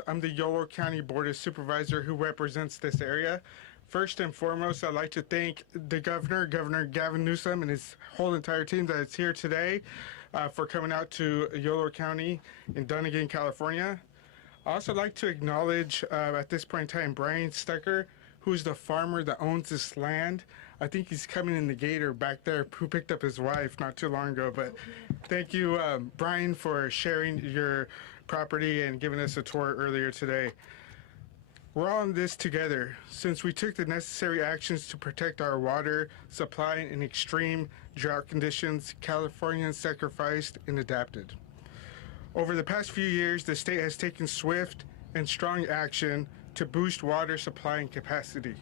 Ross. I'm the Yolo County Board of Supervisor who represents this area. First and foremost, I'd like to thank the Governor Gavin Newsom, and his whole entire team that is here today for coming out to Yolo County in Dunnigan, California. I also like to acknowledge at this point in time Brian Stecker, who's the farmer that owns this land. I think he's coming in the gate or back there, who picked up his wife not too long ago. But thank you, Brian, for sharing your property and giving us a tour earlier today. We're all in this together. Since we took the necessary actions to protect our water supply in extreme drought conditions, Californians sacrificed and adapted. Over the past few years, the state has taken swift and strong action to boost water supply and capacity.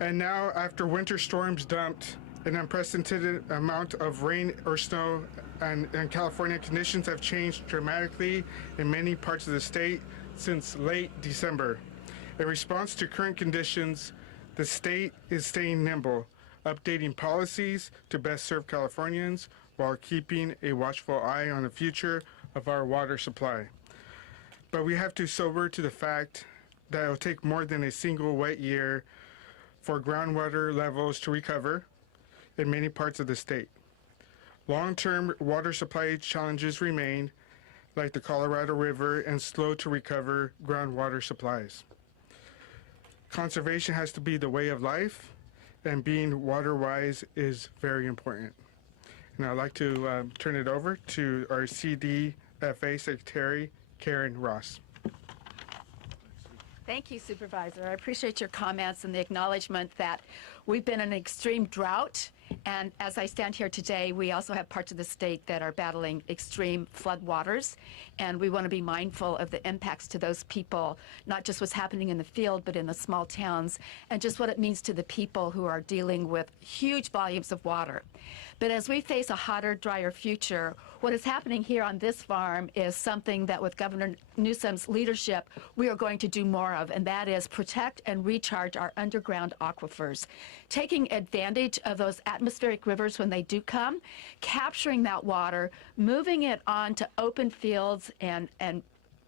And now, after winter storms dumped an unprecedented amount of rain or snow, and California, conditions have changed dramatically in many parts of the state since late December. In response to current conditions, the state is staying nimble, updating policies to best serve Californians while keeping a watchful eye on the future of our water supply. But we have to sober to the fact that it will take more than a single wet year for groundwater levels to recover in many parts of the state. Long-term water supply challenges remain, like the Colorado River and slow to recover groundwater supplies. Conservation has to be the way of life, and being water-wise is very important. And I'd like to turn it over to our CDFA Secretary, Karen Ross. Thank you, Supervisor. I appreciate your comments and the acknowledgement that we've been in an extreme drought. And as I stand here today, we also have parts of the state that are battling extreme flood waters. And we want to be mindful of the impacts to those people, not just what's happening in the field, but in the small towns, and just what it means to the people who are dealing with huge volumes of water. But as we face a hotter, drier future, what is happening here on this farm is something that with Governor Newsom's leadership, we are going to do more of, and that is protect and recharge our underground aquifers, taking advantage of those atmospheric rivers when they do come, capturing that water, moving it onto open fields and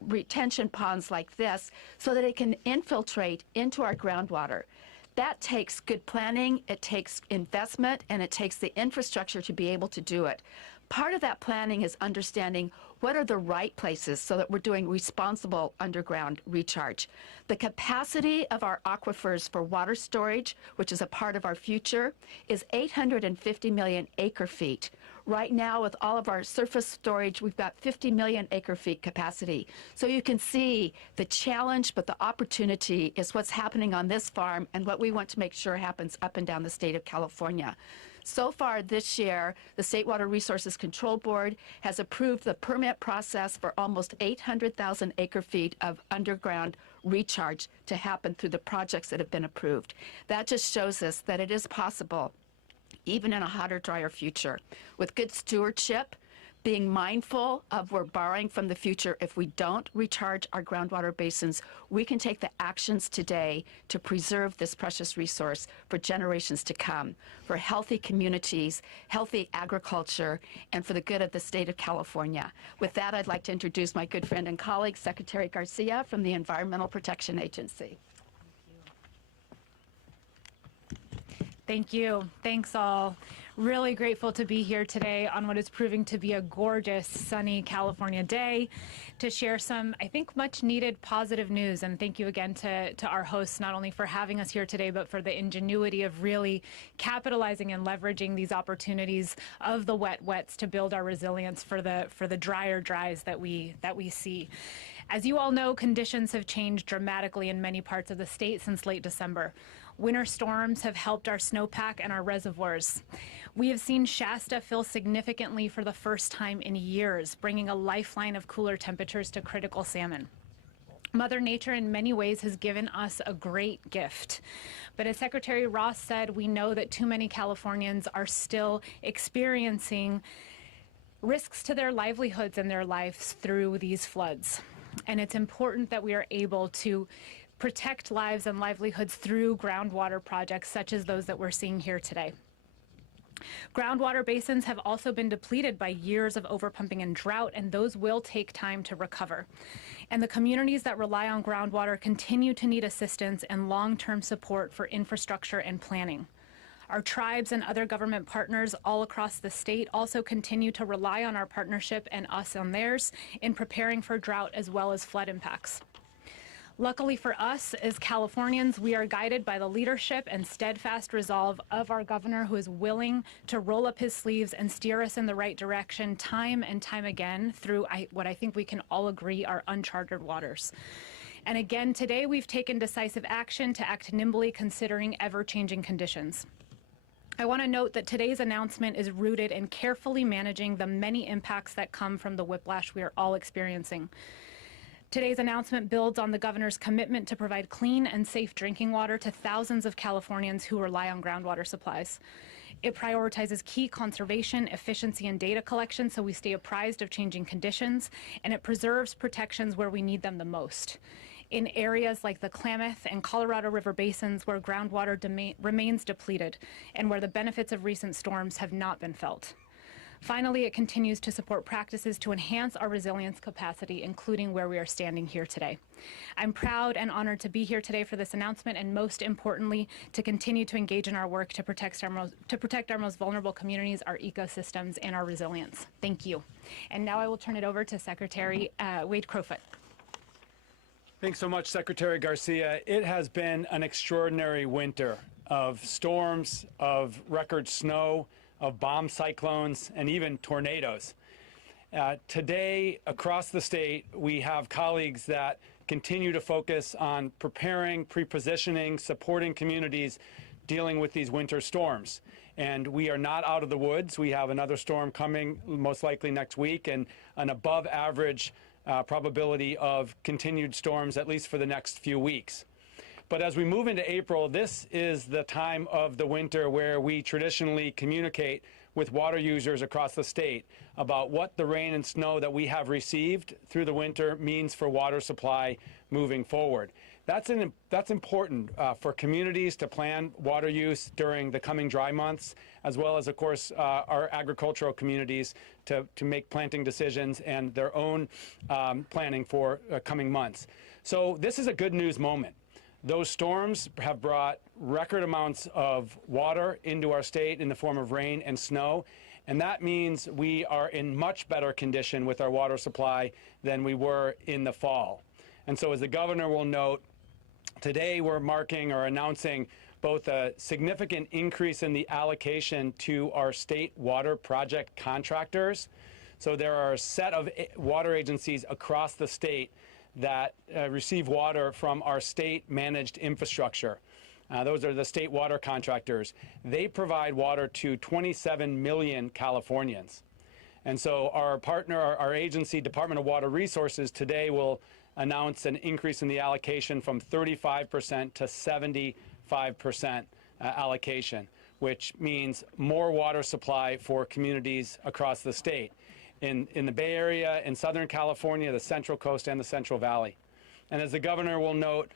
retention ponds like this so that it can infiltrate into our groundwater. That takes good planning, it takes investment, and it takes the infrastructure to be able to do it. Part of that planning is understanding what are the right places so that we're doing responsible underground recharge. The capacity of our aquifers for water storage, which is a part of our future, is 850 million acre feet. Right now, with all of our surface storage, we've got 50 million acre feet capacity. So you can see the challenge, but the opportunity is what's happening on this farm and what we want to make sure happens up and down the state of California. So far this year, the State Water Resources Control Board has approved the permit process for almost 800,000 acre feet of underground recharge to happen through the projects that have been approved. That just shows us that it is possible, even in a hotter, drier future, with good stewardship, being mindful of we're borrowing from the future. If we don't recharge our groundwater basins, we can take the actions today to preserve this precious resource for generations to come, for healthy communities, healthy agriculture, and for the good of the state of California. With that, I'd like to introduce my good friend and colleague, Secretary Garcia from the Environmental Protection Agency. Thank you. Thanks all. Really grateful to be here today on what is proving to be a gorgeous, sunny California day to share some, I think, much needed positive news. And thank you again to our hosts, not only for having us here today, but for the ingenuity of really capitalizing and leveraging these opportunities of the wets to build our resilience for the drier dries that we see. As you all know, conditions have changed dramatically in many parts of the state since late December. Winter storms have helped our snowpack and our reservoirs. We have seen Shasta fill significantly for the first time in years, bringing a lifeline of cooler temperatures to critical salmon. Mother Nature in many ways has given us a great gift. But as Secretary Ross said, we know that too many Californians are still experiencing risks to their livelihoods and their lives through these floods. And it's important that we are able to protect lives and livelihoods through groundwater projects such as those that we're seeing here today. Groundwater basins have also been depleted by years of overpumping and drought, and those will take time to recover. And the communities that rely on groundwater continue to need assistance and long-term support for infrastructure and planning. Our tribes and other government partners all across the state also continue to rely on our partnership and us on theirs in preparing for drought as well as flood impacts. Luckily for us, as Californians, we are guided by the leadership and steadfast resolve of our governor, who is willing to roll up his sleeves and steer us in the right direction time and time again through what I think we can all agree are uncharted waters. And again, today we've taken decisive action to act nimbly considering ever-changing conditions. I want to note that today's announcement is rooted in carefully managing the many impacts that come from the whiplash we are all experiencing. Today's announcement builds on the governor's commitment to provide clean and safe drinking water to thousands of Californians who rely on groundwater supplies. It prioritizes key conservation, efficiency, and data collection so we stay apprised of changing conditions, and it preserves protections where we need them the most. In areas like the Klamath and Colorado River basins where groundwater remains depleted and where the benefits of recent storms have not been felt. Finally, it continues to support practices to enhance our resilience capacity, including where we are standing here today. I'm proud and honored to be here today for this announcement, and most importantly, to continue to engage in our work to protect our most vulnerable communities, our ecosystems, and our resilience. Thank you. And now I will turn it over to Secretary Wade Crowfoot. Thanks so much, Secretary Garcia. It has been an extraordinary winter of storms, of record snow, of bomb cyclones, and even tornadoes. Today, across the state, we have colleagues that continue to focus on preparing, pre-positioning, supporting communities dealing with these winter storms. And we are not out of the woods. We have another storm coming most likely next week, and an above average probability of continued storms, at least for the next few weeks. But as we move into April, this is the time of the winter where we traditionally communicate with water users across the state about what the rain and snow that we have received through the winter means for water supply moving forward. That's important for communities to plan water use during the coming dry months, as well as, of course, our agricultural communities to make planting decisions and their own planning for coming months. So this is a good news moment. Those storms have brought record amounts of water into our state in the form of rain and snow, and that means we are in much better condition with our water supply than we were in the fall. And so, as the governor will note, today we're marking or announcing both a significant increase in the allocation to our state water project contractors. So there are a set of water agencies across the state that receive water from our state-managed infrastructure. Those are the state water contractors. They provide water to 27 million Californians. And so our partner, our agency, Department of Water Resources, today will announce an increase in the allocation from 35% to 75% allocation, which means more water supply for communities across the state. In the Bay Area, in Southern California, the Central Coast, and the Central Valley. And as the governor will note,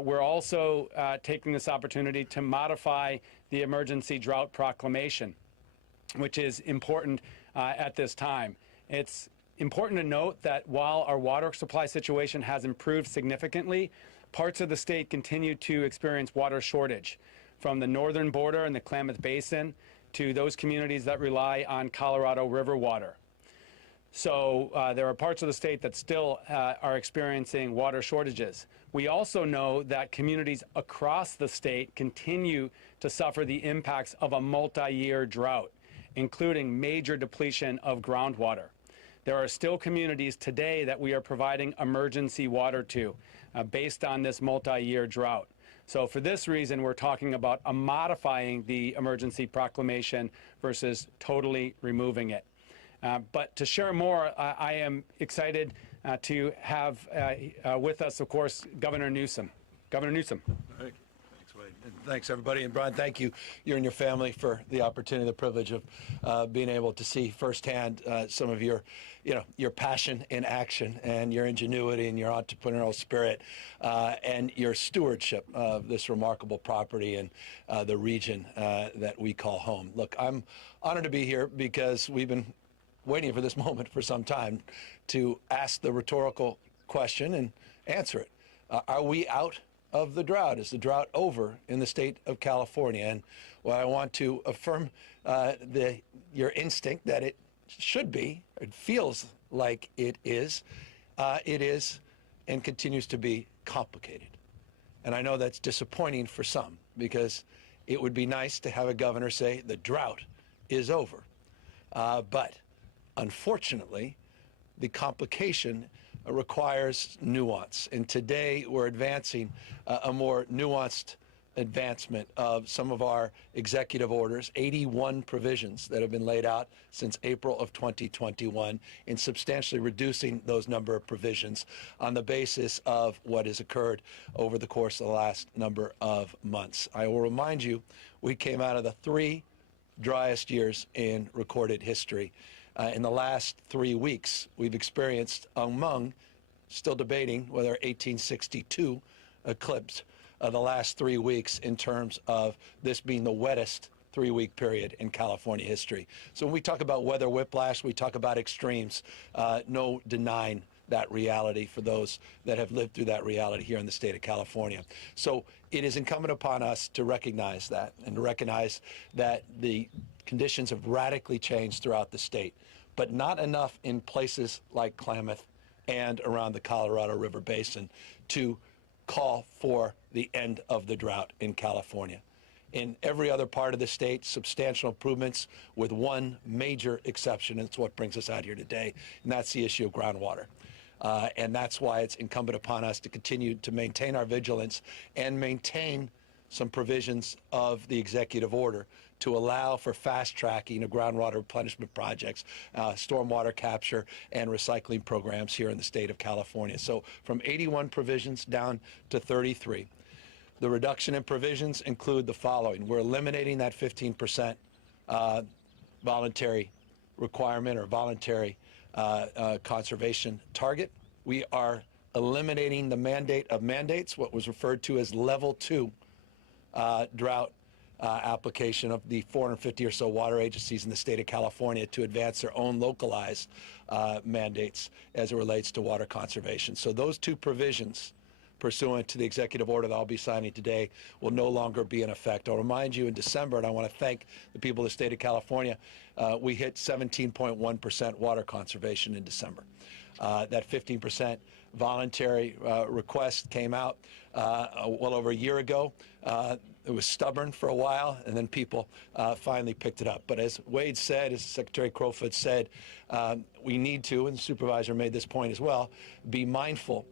we're also taking this opportunity to modify the emergency drought proclamation, which is important at this time. It's important to note that while our water supply situation has improved significantly, parts of the state continue to experience water shortage, from the northern border and the Klamath Basin to those communities that rely on Colorado River water. So there are parts of the state that still are experiencing water shortages. We also know that communities across the state continue to suffer the impacts of a multi-year drought, including major depletion of groundwater. There are still communities today that we are providing emergency water to based on this multi-year drought. So for this reason, we're talking about modifying the emergency proclamation versus totally removing it. But to share more, I am excited to have with us, of course, Governor Newsom. Governor Newsom. All right. Thanks, Thanks, Wade. And thanks, everybody. And Brian, thank you and your family for the opportunity, the privilege of being able to see firsthand some of your passion in action and your ingenuity and your entrepreneurial spirit and your stewardship of this remarkable property and the region that we call home. Look, I'm honored to be here because we've been waiting for this moment for some time to ask the rhetorical question and answer it. Are we out of the drought? Is the drought over in the state of California? And while I want to affirm your instinct that it should be, it feels like it is and continues to be complicated. And I know that's disappointing for some because it would be nice to have a governor say the drought is over. But unfortunately, the complication requires nuance. And today we're advancing a more nuanced advancement of some of our executive orders, 81 provisions that have been laid out since April of 2021, in substantially reducing those number of provisions on the basis of what has occurred over the course of the last number of months. I will remind you, we came out of the 3 driest years in recorded history. In the last 3 weeks, we've experienced still debating whether 1862 eclipsed the last 3 weeks in terms of this being the wettest 3-week period in California history. So when we talk about weather whiplash, we talk about extremes. No denying that reality for those that have lived through that reality here in the state of California. So it is incumbent upon us to recognize that and to recognize that the conditions have radically changed throughout the state, but not enough in places like Klamath and around the Colorado River Basin to call for the end of the drought in California. In every other part of the state, substantial improvements with one major exception, and it's what brings us out here today, and that's the issue of groundwater. And that's why it's incumbent upon us to continue to maintain our vigilance and maintain some provisions of the executive order to allow for fast tracking of groundwater replenishment projects, stormwater capture, and recycling programs here in the state of California. So from 81 provisions down to 33. The reduction in provisions include the following. We're eliminating that 15% voluntary requirement or voluntary conservation target. We are eliminating the mandate of mandates, what was referred to as level 2 drought application of the 450 or so water agencies in the state of California to advance their own localized mandates as it relates to water conservation. So those 2 provisions pursuant to the executive order that I'll be signing today will no longer be in effect. I'll remind you in December, and I want to thank the people of the state of California, we hit 17.1% water conservation in December. That 15% voluntary request came out well over a year ago. It was stubborn for a while, and then people finally picked it up. But as Wade said, as Secretary Crowfoot said, we need to, and the supervisor made this point as well, be mindful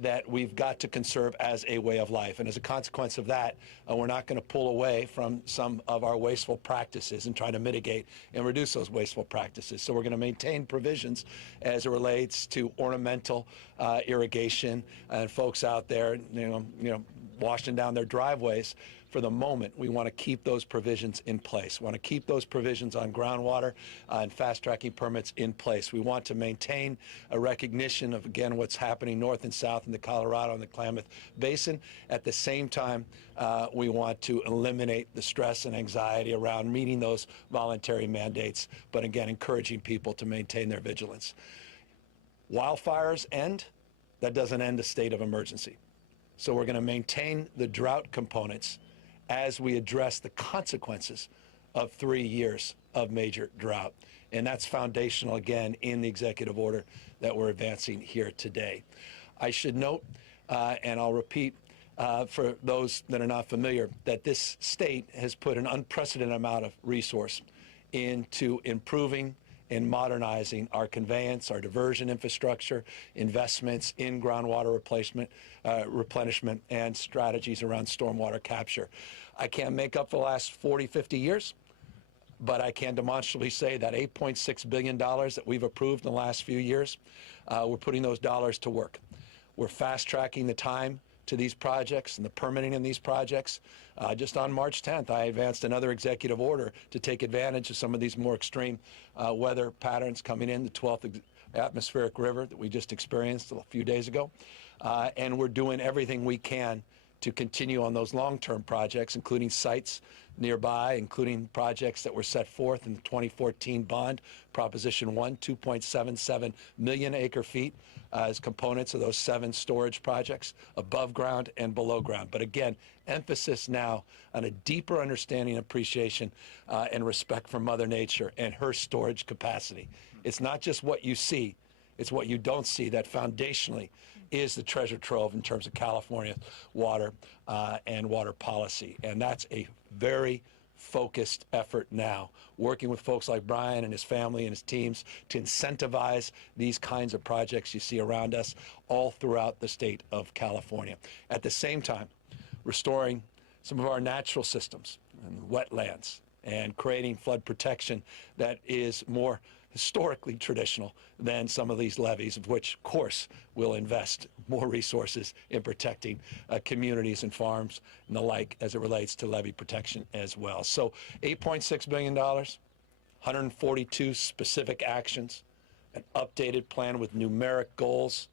that we've got to conserve as a way of life. And as a consequence of that, we're not going to pull away from some of our wasteful practices and try to mitigate and reduce those wasteful practices. So we're going to maintain provisions as it relates to ornamental irrigation and folks out there, washing down their driveways. For the moment, we want to keep those provisions in place. We want to keep those provisions on groundwater and fast-tracking permits in place. We want to maintain a recognition of, again, what's happening north and south in the Colorado and the Klamath Basin. At the same time, we want to eliminate the stress and anxiety around meeting those voluntary mandates, but again, encouraging people to maintain their vigilance. Wildfires end, that doesn't end a state of emergency. So we're going to maintain the drought components as we address the consequences of 3 years of major drought. And that's foundational, again, in the executive order that we're advancing here today. I should note, and I'll repeat for those that are not familiar, that this state has put an unprecedented amount of resource into improving in modernizing our conveyance, our diversion infrastructure, investments in groundwater replenishment, and strategies around stormwater capture. I can't make up for the last 40, 50 years, but I can demonstrably say that $8.6 billion that we've approved in the last few years, we're putting those dollars to work. We're fast-tracking the time to these projects and the permitting in these projects. Just on March 10th, I advanced another executive order to take advantage of some of these more extreme weather patterns coming in, the 12th atmospheric river that we just experienced a few days ago. And we're doing everything we can to continue on those long-term projects, including sites nearby, including projects that were set forth in the 2014 bond, Proposition 1, 2.77 million acre feet as components of those 7 storage projects, above ground and below ground. But again, emphasis now on a deeper understanding and appreciation and respect for Mother Nature and her storage capacity. It's not just what you see, it's what you don't see that foundationally is the treasure trove in terms of California water and water policy. And that's a very focused effort now, working with folks like Brian and his family and his teams to incentivize these kinds of projects you see around us all throughout the state of California. At the same time, restoring some of our natural systems and wetlands and creating flood protection that is more historically traditional than some of these levees, of which, of course, will invest more resources in protecting communities and farms and the like as it relates to levee protection as well. So $8.6 billion, 142 specific actions, an updated plan with numeric goals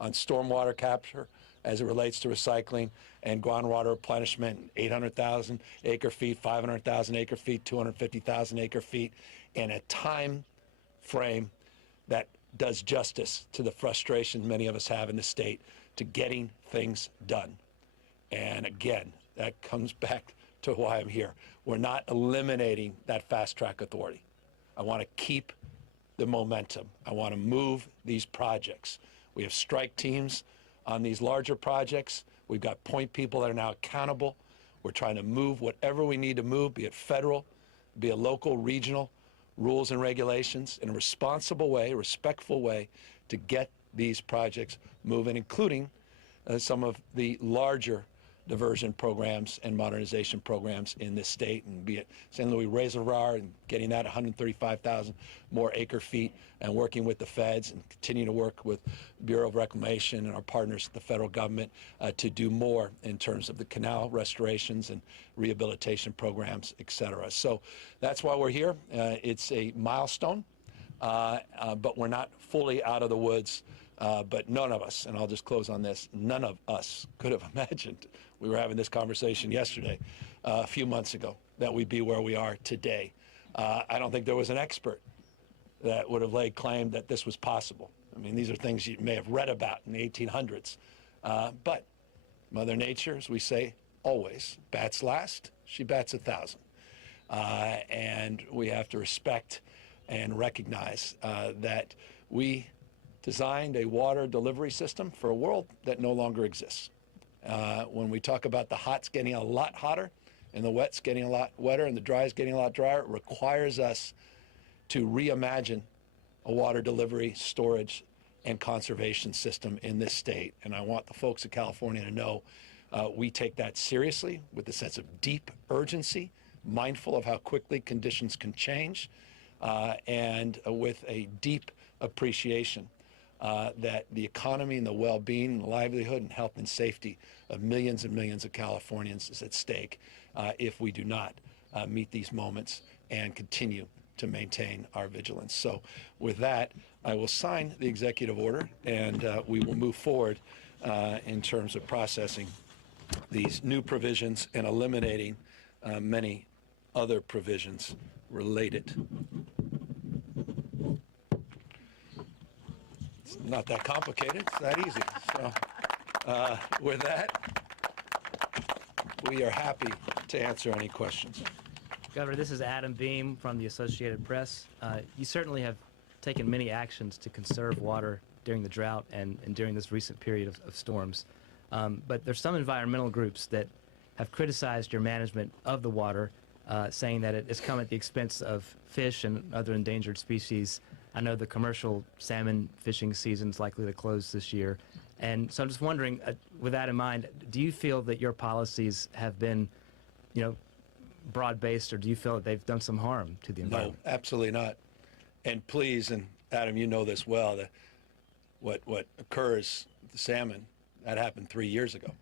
on stormwater capture as it relates to recycling and groundwater replenishment, 800,000 acre feet, 500,000 acre feet, 250,000 acre feet, and a time frame that does justice to the frustration many of us have in the state to getting things done. And again, that comes back to why I'm here. We're not eliminating that fast track authority. I want to keep the momentum. I want to move these projects. We have strike teams on these larger projects. We've got point people that are now accountable. We're trying to move whatever we need to move, be it federal, be it local, regional, rules and regulations in a responsible way, a respectful way to get these projects moving, including some of the larger diversion programs and modernization programs in this state, and be it St. Louis Reservoir and getting that 135,000 more acre feet, and working with the feds and continuing to work with Bureau of Reclamation and our partners at the federal government to do more in terms of the canal restorations and rehabilitation programs, et cetera. So that's why we're here. It's a milestone, but we're not fully out of the woods. But none of us, and I'll just close on this, none of us could have imagined, we were having this conversation yesterday, a few months ago, that we'd be where we are today. I don't think there was an expert that would have laid claim that this was possible. I mean, these are things you may have read about in the 1800s. But Mother Nature, as we say always, bats last, she bats 1,000. And we have to respect and recognize that we designed a water delivery system for a world that no longer exists. When we talk about the hot's getting a lot hotter and the wet's getting a lot wetter and the dry's getting a lot drier, it requires us to reimagine a water delivery, storage, and conservation system in this state. And I want the folks of California to know we take that seriously with a sense of deep urgency, mindful of how quickly conditions can change, and with a deep appreciation that the economy and the well-being and the livelihood and health and safety of millions and millions of Californians is at stake if we do not meet these moments and continue to maintain our vigilance. So with that, I will sign the executive order, and we will move forward in terms of processing these new provisions and eliminating many other provisions related. It's not that complicated, it's that easy. So with that, we are happy to answer any questions. Governor, this is Adam Beam from the Associated Press. You certainly have taken many actions to conserve water during the drought and during this recent period of storms. But there's some environmental groups that have criticized your management of the water, saying that it has come at the expense of fish and other endangered species. I know the commercial salmon fishing season is likely to close this year. And so I'm just wondering, with that in mind, do you feel that your policies have been, broad-based, or do you feel that they've done some harm to the environment? No, absolutely not. And please, and Adam, you know this well, that what occurs with the salmon, that happened 3 years ago.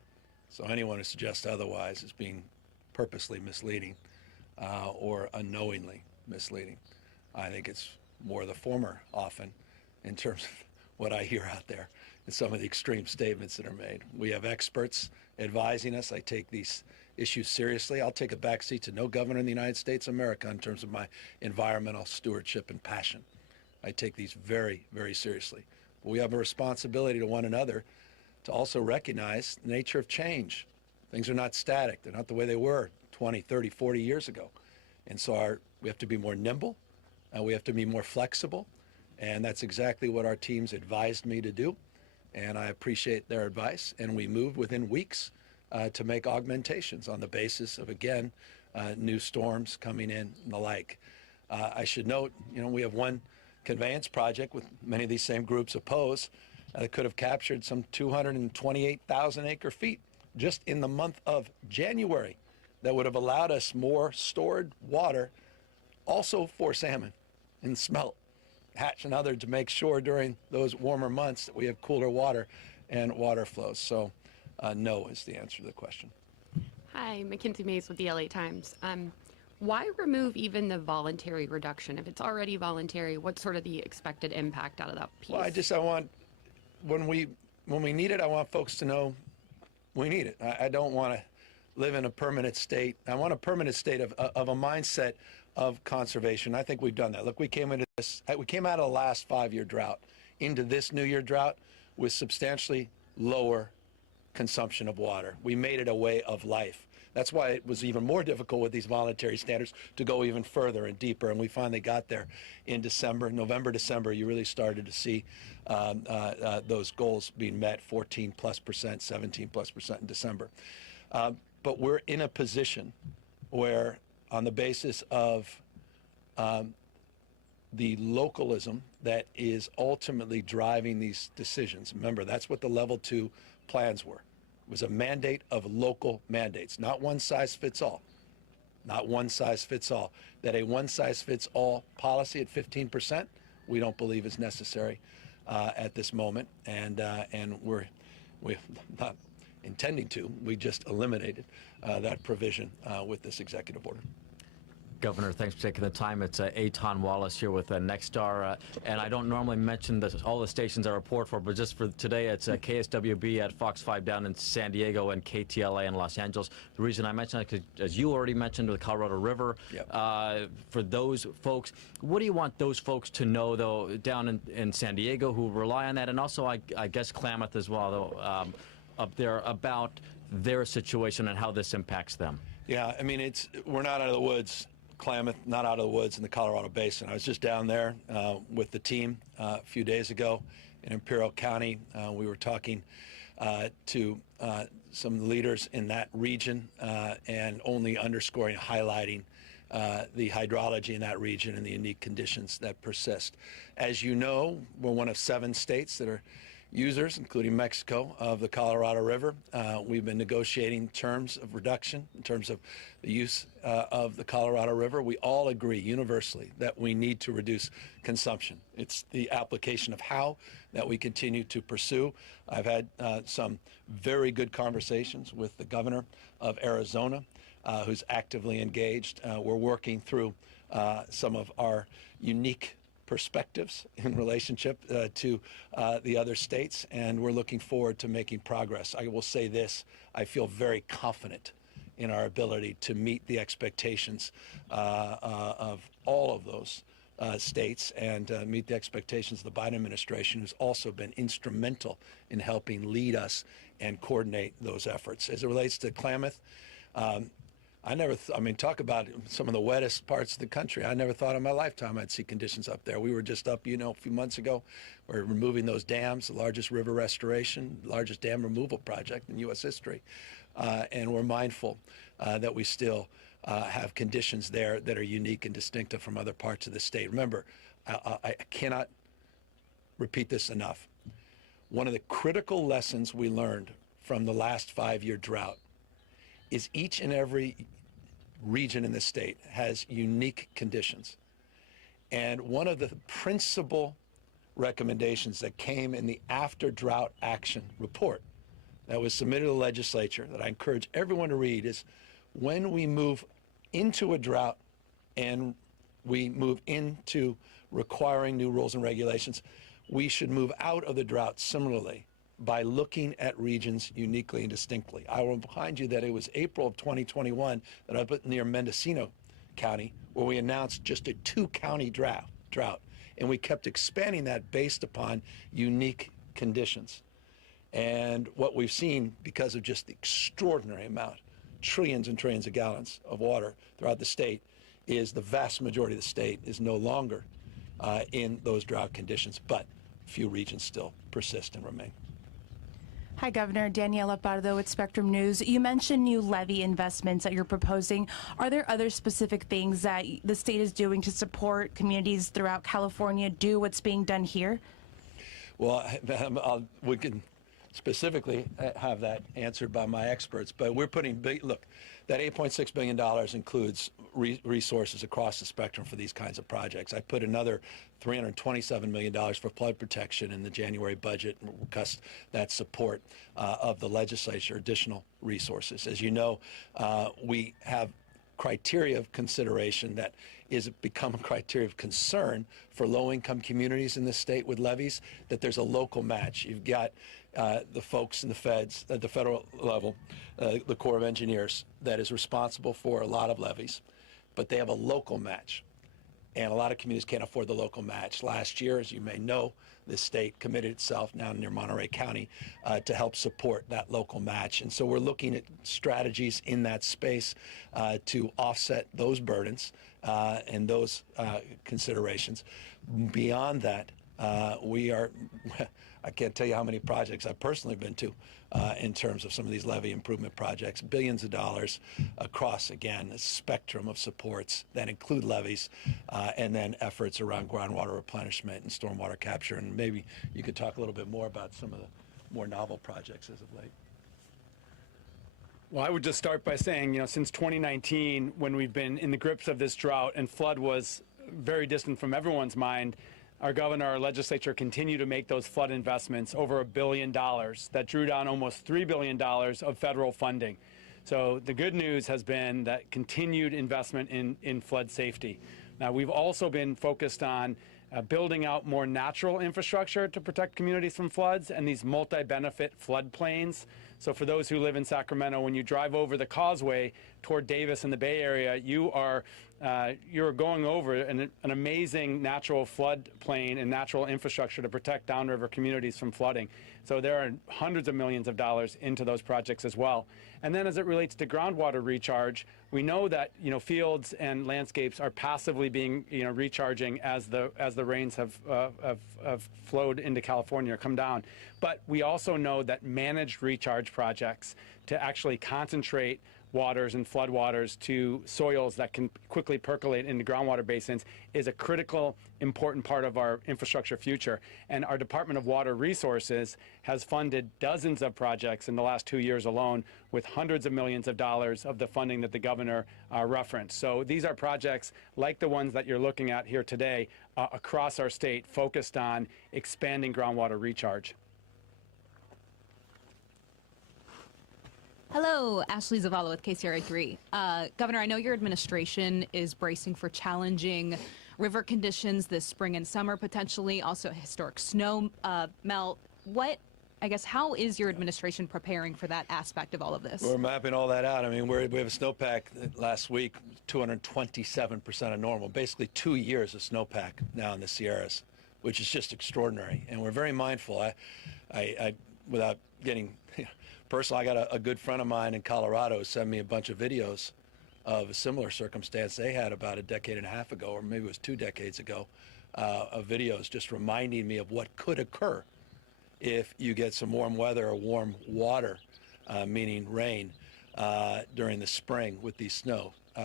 So anyone who suggests otherwise is being purposely misleading or unknowingly misleading. I think it's more the former often in terms of what I hear out there and some of the extreme statements that are made. We have experts advising us. I take these issues seriously. I'll take a backseat to no governor in the United States of America in terms of my environmental stewardship and passion. I take these very, very seriously. But we have a responsibility to one another to also recognize the nature of change. Things are not static. They're not the way they were 20, 30, 40 years ago. And so we have to be more nimble, we have to be more flexible, and that's exactly what our teams advised me to do. And I appreciate their advice, and we moved within weeks to make augmentations on the basis of, again, new storms coming in and the like. I should note, we have one conveyance project with many of these same groups opposed that could have captured some 228,000 acre feet just in the month of January that would have allowed us more stored water also for salmon and smelt, hatch, and other to make sure during those warmer months that we have cooler water and water flows. So no is the answer to the question. Hi, Mackenzie Mays with the LA Times. Why remove even the voluntary reduction? If it's already voluntary, what's sort of the expected impact out of that piece? Well, I want, when we need it, I want folks to know we need it. I don't want to live in a permanent state. I want a permanent state of a mindset of conservation. I think we've done that. Look, we came out of the last 5-year drought into this new year drought with substantially lower consumption of water. We made it a way of life. That's why it was even more difficult with these voluntary standards to go even further and deeper, and we finally got there in December. November, December, you really started to see those goals being met, 14+%, 17+% in December. But we're in a position where, on the basis of the localism that is ultimately driving these decisions, remember, that's what the level 2 plans were. It was a mandate of local mandates, not one size fits all. Not one size fits all. That a one size fits all policy at 15%, we don't believe is necessary at this moment, and we're not intending to. We just eliminated that provision with this executive order. Governor, thanks for taking the time. It's Eitan Wallace here with Nexstar, and I don't normally mention all the stations I report for, but just for today, it's KSWB at Fox 5 down in San Diego and KTLA in Los Angeles. The reason I mention it, because as you already mentioned, with the Colorado River, yep. For those folks, what do you want those folks to know, though, down in San Diego who rely on that, and also, I guess, Klamath as well, though, up there, about their situation and how this impacts them? Yeah, I mean, we're not out of the woods. Klamath, not out of the woods in the Colorado Basin. I was just down there with the team a few days ago in Imperial County. We were talking to some leaders in that region and only underscoring, highlighting the hydrology in that region and the unique conditions that persist. As you know, we're one of 7 states that are users, including Mexico, of the Colorado River. We've been negotiating terms of reduction in terms of the use of the Colorado River. We all agree universally that we need to reduce consumption. It's the application of how that we continue to pursue. I've had some very good conversations with the governor of Arizona, who's actively engaged. We're working through some of our unique perspectives in relationship to the other states, and we're looking forward to making progress. I will say this, I feel very confident in our ability to meet the expectations of all of those states and meet the expectations of the Biden administration, who's also been instrumental in helping lead us and coordinate those efforts. As it relates to Klamath, I mean, talk about some of the wettest parts of the country. I never thought in my lifetime I'd see conditions up there. We were just up, a few months ago. We're removing those dams, the largest river restoration, largest dam removal project in U.S. history. And we're mindful that we still have conditions there that are unique and distinctive from other parts of the state. Remember, I cannot repeat this enough. One of the critical lessons we learned from the last 5-year drought is each and every region in the state has unique conditions. And one of the principal recommendations that came in the after drought action report that was submitted to the legislature that I encourage everyone to read is when we move into a drought and we move into requiring new rules and regulations, we should move out of the drought similarly by looking at regions uniquely and distinctly. I will remind you that it was April of 2021 that I put near Mendocino County where we announced just a 2-county drought, and we kept expanding that based upon unique conditions. And what we've seen, because of just the extraordinary amount, trillions and trillions of gallons of water throughout the state, is the vast majority of the state is no longer in those drought conditions, but few regions still persist and remain. Hi, Governor. Daniela Pardo with Spectrum News. You mentioned new levy investments that you're proposing. Are there other specific things that the state is doing to support communities throughout California do what's being done here? Well, we can specifically have that answered by my experts, but we're putting big, look, that $8.6 billion includes resources across the spectrum for these kinds of projects. I put another $327 million for flood protection in the January budget and request that support of the legislature, additional resources. As you know, we have criteria of consideration that is become a criteria of concern for low-income communities in this state with levies, that there's a local match. You've got the folks in the feds at the federal level, the Corps of Engineers, that is responsible for a lot of levies, but they have a local match. And a lot of communities can't afford the local match. Last year, as you may know, the state committed itself now near Monterey County to help support that local match. And so we're looking at strategies in that space to offset those burdens and those considerations. Beyond that, we are, I can't tell you how many projects I've personally been to in terms of some of these levee improvement projects, billions of dollars across, again, a spectrum of supports that include levees and then efforts around groundwater replenishment and stormwater capture. And maybe you could talk a little bit more about some of the more novel projects as of late. Well, I would just start by saying, since 2019, when we've been in the grips of this drought and flood was very distant from everyone's mind, our governor, our legislature continue to make those flood investments, over $1 billion, that drew down almost $3 billion of federal funding. So the good news has been that continued investment in flood safety. Now, we've also been focused on building out more natural infrastructure to protect communities from floods and these multi-benefit floodplains. So for those who live in Sacramento, when you drive over the causeway toward Davis in the Bay Area, you're going over an amazing natural floodplain and natural infrastructure to protect downriver communities from flooding. So there are hundreds of millions of dollars into those projects as well. And then as it relates to groundwater recharge, we know that fields and landscapes are passively being recharging as the rains have flowed into California or come down. But we also know that managed recharge projects to actually concentrate waters and floodwaters to soils that can quickly percolate into groundwater basins is a critical, important part of our infrastructure future. And our Department of Water Resources has funded dozens of projects in the last 2 years alone with hundreds of millions of dollars of the funding that the governor referenced. So these are projects like the ones that you're looking at here today across our state focused on expanding groundwater recharge. Hello, Ashley Zavala with KCRA3. Governor, I know your administration is bracing for challenging river conditions this spring and summer, potentially also historic snow melt. How is your administration preparing for that aspect of all of this? We're mapping all that out. I mean, we have a snowpack last week, 227% of normal, basically 2 years of snowpack now in the Sierras, which is just extraordinary. And we're very mindful. I without getting personal, I got a good friend of mine in Colorado send me a bunch of videos of a similar circumstance they had about a decade and a half ago, or maybe it was 2 decades ago, of videos just reminding me of what could occur if you get some warm weather or warm water, meaning rain, during the spring with these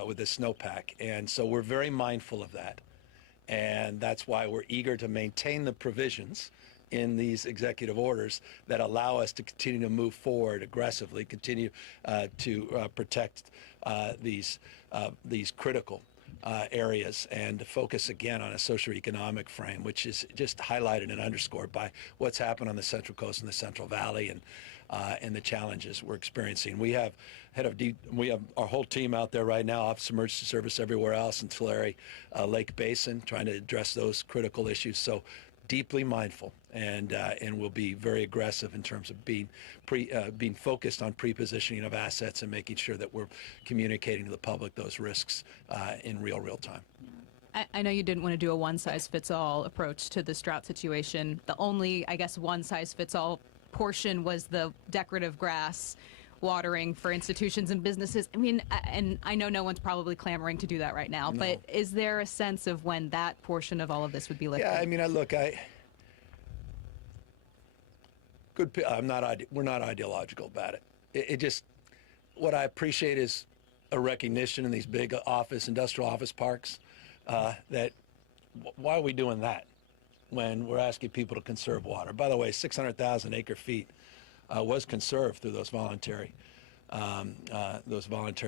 with this snowpack. And so we're very mindful of that. And that's why we're eager to maintain the provisions in these executive orders that allow us to continue to move forward aggressively, continue to protect these critical areas, and to focus again on a socioeconomic frame, which is just highlighted and underscored by what's happened on the Central Coast and the Central Valley, and and the challenges we're experiencing. We have our whole team out there right now, Office of Emergency Service everywhere else in Tulare Lake Basin, trying to address those critical issues. So deeply mindful, and we'll be very aggressive in terms of being focused on pre-positioning of assets and making sure that we're communicating to the public those risks in real time. I know you didn't want to do a one-size-fits-all approach to this drought situation. The only, I guess, one-size-fits-all portion was the decorative grass watering for institutions and businesses. I mean, and I know no one's probably clamoring to do that right now, but is there a sense of when that portion of all of this would be lifted? Yeah, I mean, we're not ideological about it. It just, what I appreciate is a recognition in these big industrial office parks that why are we doing that when we're asking people to conserve water? By the way, 600,000 acre feet was conserved through those voluntary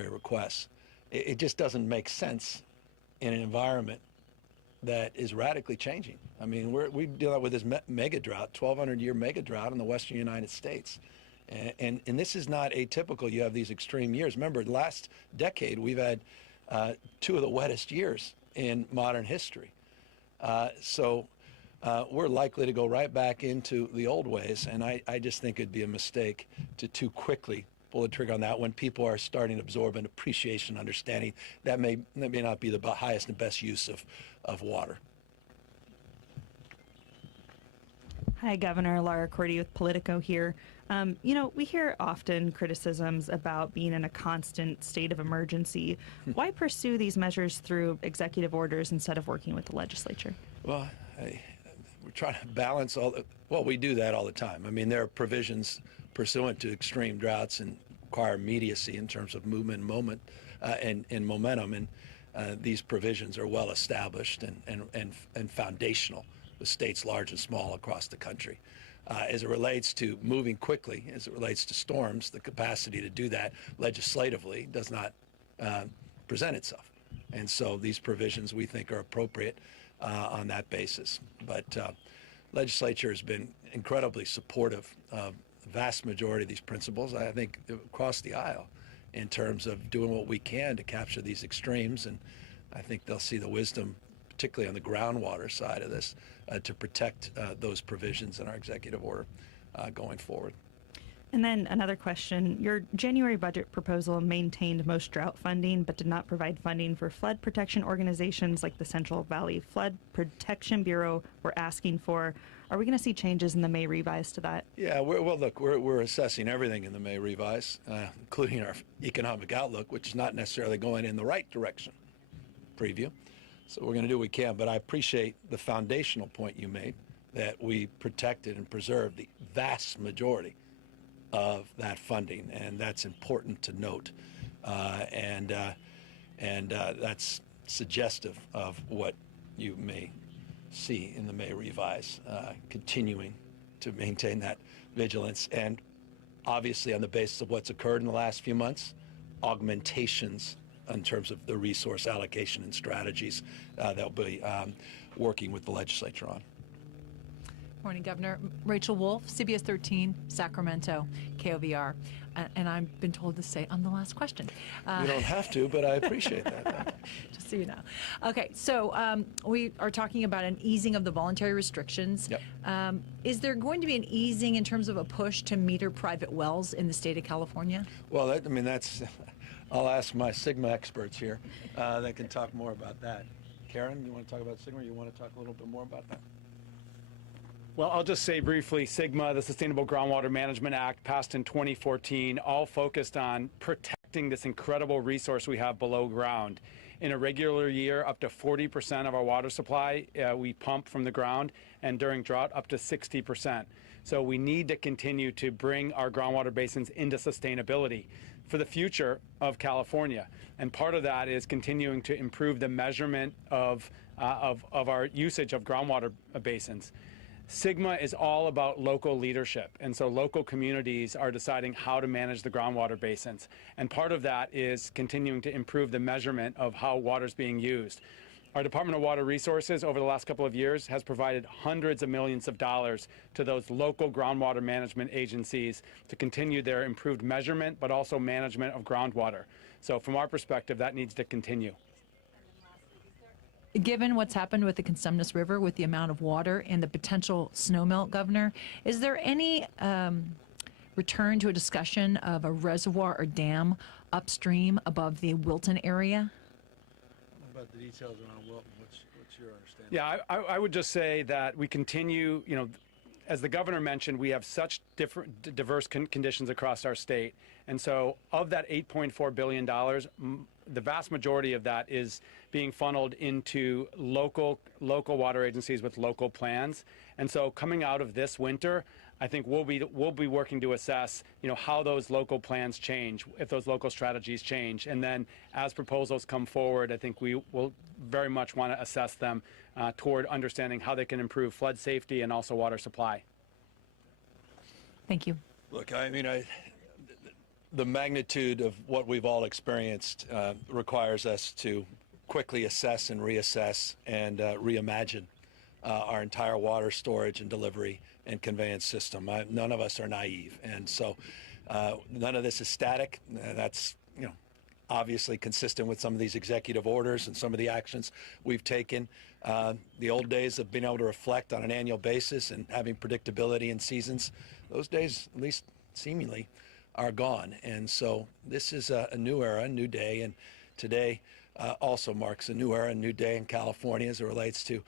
requests. It just doesn't make sense in an environment that is radically changing. I mean, we deal with this mega drought, 1,200-year mega drought in the western United States. And this is not atypical. You have these extreme years. Remember, last decade, we've had 2 of the wettest years in modern history. So we're likely to go right back into the old ways, and I just think it'd be a mistake to too quickly pull the trigger on that when people are starting to absorb an appreciation, understanding that may not be the highest and best use of water. Hi, Governor. Laura Cordy with Politico here. We hear often criticisms about being in a constant state of emergency. Why pursue these measures through executive orders instead of working with the legislature? Well, we're trying to balance we do that all the time. I mean, there are provisions pursuant to extreme droughts and require immediacy in terms of movement and momentum. And these provisions are well established and foundational with states large and small across the country. As it relates to moving quickly, as it relates to storms, the capacity to do that legislatively does not present itself. And so these provisions we think are appropriate on that basis. But legislature has been incredibly supportive of the vast majority of these principles, I think, across the aisle in terms of doing what we can to capture these extremes. And I think they'll see the wisdom, particularly on the groundwater side of this, to protect those provisions in our executive order going forward. And then another question. Your January budget proposal maintained most drought funding, but did not provide funding for flood protection organizations like the Central Valley Flood Protection Bureau we're asking for. Are we going to see changes in the May revise to that? Yeah, we're assessing everything in the May revise, including our economic outlook, which is not necessarily going in the right direction. Preview. So we're going to do what we can, but I appreciate the foundational point you made, that we protected and preserved the vast majority of that funding, and that's important to note. And that's suggestive of what you may see in the May revise, continuing to maintain that vigilance. And obviously, on the basis of what's occurred in the last few months, augmentations in terms of the resource allocation and strategies that we'll be working with the legislature on. Morning, Governor. Rachel Wolf, CBS 13, Sacramento, KOVR. And I've been told to say I'm the last question. You don't have to, but I appreciate that. Just so you know. Okay, so we are talking about an easing of the voluntary restrictions. Yep. Is there going to be an easing in terms of a push to meter private wells in the state of California? Well, that's... I'll ask my Sigma experts here that can talk more about that. Karen, you want to talk about Sigma, or you want to talk a little bit more about that? Well, I'll just say briefly, SGMA, the Sustainable Groundwater Management Act, passed in 2014, all focused on protecting this incredible resource we have below ground. In a regular year, up to 40% of our water supply we pump from the ground, and during drought, up to 60%. So we need to continue to bring our groundwater basins into sustainability for the future of California. And part of that is continuing to improve the measurement of our usage of groundwater basins. SGMA is all about local leadership, and so local communities are deciding how to manage the groundwater basins. And part of that is continuing to improve the measurement of how water is being used. Our Department of Water Resources over the last couple of years has provided hundreds of millions of dollars to those local groundwater management agencies to continue their improved measurement, but also management of groundwater. So from our perspective, that needs to continue. Given what's happened with the Consumnes River, with the amount of water and the potential snowmelt, Governor, is there any return to a discussion of a reservoir or dam upstream above the Wilton area? About the details around Wilton, what's your understanding? Yeah, I would just say that we continue, as the governor mentioned, we have such diverse conditions across our state. And so of that $8.4 billion, the vast majority of that is being funneled into local water agencies with local plans. And so coming out of this winter, I think we'll be working to assess, how those local plans change, if those local strategies change. And then as proposals come forward, I think we will very much want to assess them toward understanding how they can improve flood safety and also water supply. Thank you. Look, the magnitude of what we've all experienced requires us to quickly assess and reassess and reimagine our entire water storage and delivery and conveyance system. None of us are naive, and so none of this is static. That's obviously consistent with some of these executive orders and some of the actions we've taken. The old days of being able to reflect on an annual basis and having predictability in seasons, those days, at least seemingly, are gone. And so this is a new era, a new day, and today also marks a new era, a new day in California as it relates to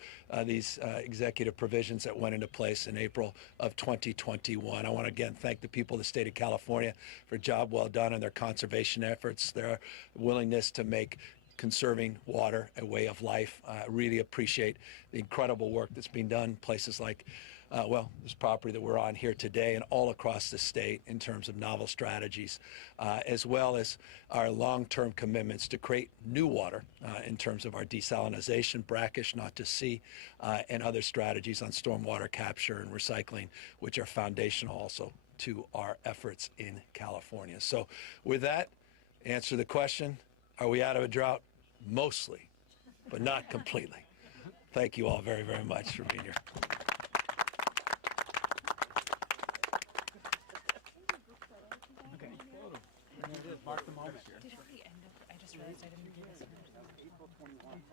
these executive provisions that went into place in April of 2021. I want to again thank the people of the state of California for a job well done in their conservation efforts, their willingness to make conserving water a way of life. I really appreciate the incredible work that's being done in places like this property that we're on here today and all across the state in terms of novel strategies, as well as our long-term commitments to create new water in terms of our desalinization, brackish, not to sea, and other strategies on stormwater capture and recycling, which are foundational also to our efforts in California. So with that, answer the question, are we out of a drought? Mostly, but not completely. Thank you all very, very much for being here. Mark the moment. Did it already end up? I just realized I didn't do this. April 21.